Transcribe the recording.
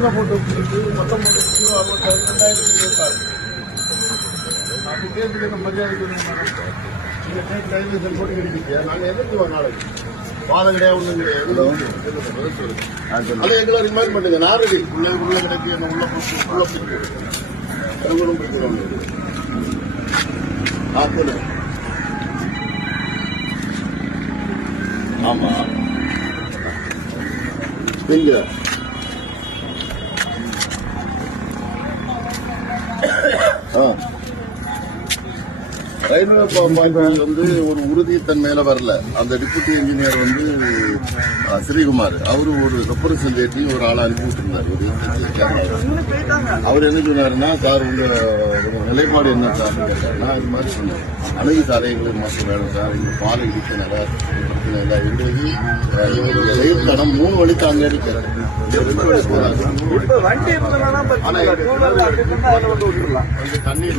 ஒழுங்கா போட்டு 19/06/2026 அப்படி கேட்டு மரியாதை போட்டு கிடைக்கிங்க. நாங்கள் என்ன நாளைக்கு வாதம் கிடையாது, ஒன்றும் கிடையாது. அதை எங்களை ரிமைண்ட் பண்ணுங்க. நான் ரெடி உள்ள கிடைக்கு என்ன உள்ள பிரச்சனை ஆமா எங்க ரயில்வே வந்து ஒரு உறுதித்தன்மையில வரல. அந்த டிப்யூட்டி இன்ஜினியர் வந்து ஸ்ரீகுமார், அவரு ஒரு ரெப்ரசன்டேட்டிவ் ஒரு ஆளை அனுப்பி விட்டுருந்தாரு. அவர் என்ன சொன்னாருன்னா, சார் உங்க நிலைப்பாடு என்ன சார் கேட்டாருன்னா, இது மாதிரி சொன்னார், அணுகு சாலைகளுக்கு மாற்ற வேணும் சார், இங்க பாலை இடிக்கினார பிரச்சனை இல்லை. எங்களுக்கு ரயில் தடம் 3 வழி தாங்க இருக்கிறார். 2 வழி போறாங்க. தண்ணீர்